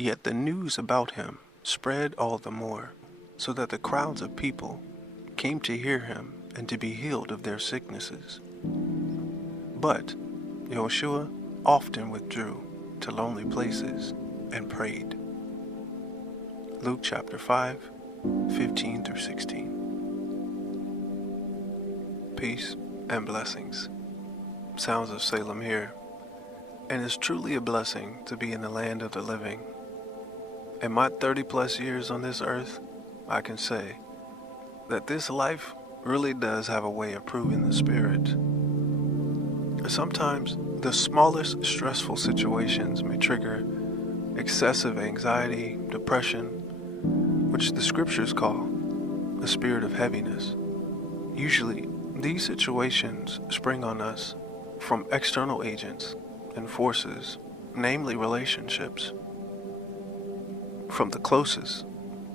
Yet the news about him spread all the more, so that the crowds of people came to hear him and to be healed of their sicknesses. But Yahuwah often withdrew to lonely places and prayed. Luke chapter 5, 15 through 16. Peace and blessings. Sounds of Salem here, and it's truly a blessing to be in the land of the living. In my 30 plus years on this earth, I can say that this life really does have a way of proving the spirit. Sometimes the smallest stressful situations may trigger excessive anxiety, depression, which the scriptures call a spirit of heaviness. Usually, these situations spring on us from external agents and forces, namely relationships, from the closest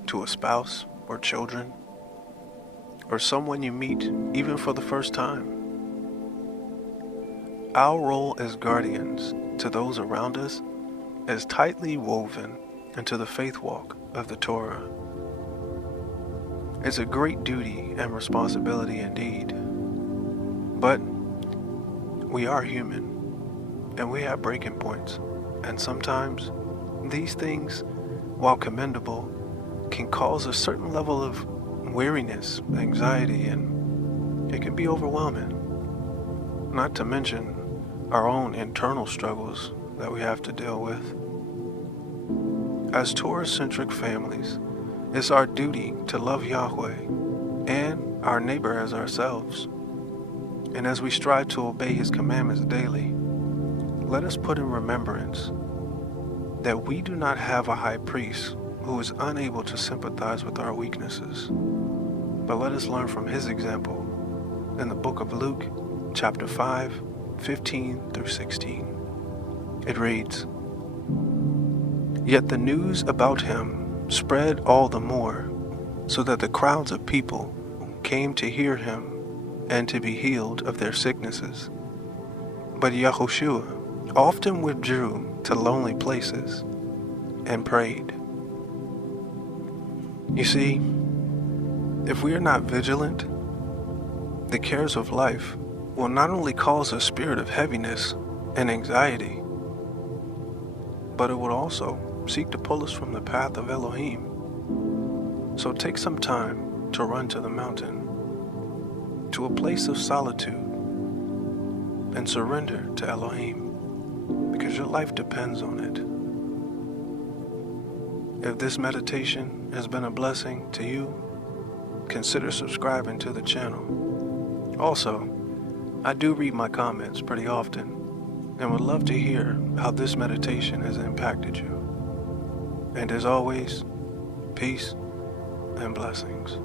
to a spouse or children, or someone you meet even for the first time. Our role as guardians to those around us is tightly woven into the faith walk of the Torah. It's a great duty and responsibility indeed. But we are human, and we have breaking points, and sometimes these things, while commendable, can cause a certain level of weariness, anxiety, and it can be overwhelming. Not to mention our own internal struggles that we have to deal with. As Torah-centric families, it's our duty to love Yahweh and our neighbor as ourselves. And as we strive to obey His commandments daily, let us put in remembrance that we do not have a high priest who is unable to sympathize with our weaknesses. But let us learn from his example in the book of Luke, chapter 5, 15 through 16. It reads, "Yet the news about him spread all the more, so that the crowds of people came to hear him and to be healed of their sicknesses. But Yahuwah often withdrew to lonely places and prayed." You see, if we are not vigilant, the cares of life will not only cause a spirit of heaviness and anxiety, but it will also seek to pull us from the path of Elohim. So take some time to run to the mountain, to a place of solitude, and surrender to Elohim, because your life depends on it. If this meditation has been a blessing to you, consider subscribing to the channel. Also, I do read my comments pretty often and would love to hear how this meditation has impacted you. And as always, peace and blessings.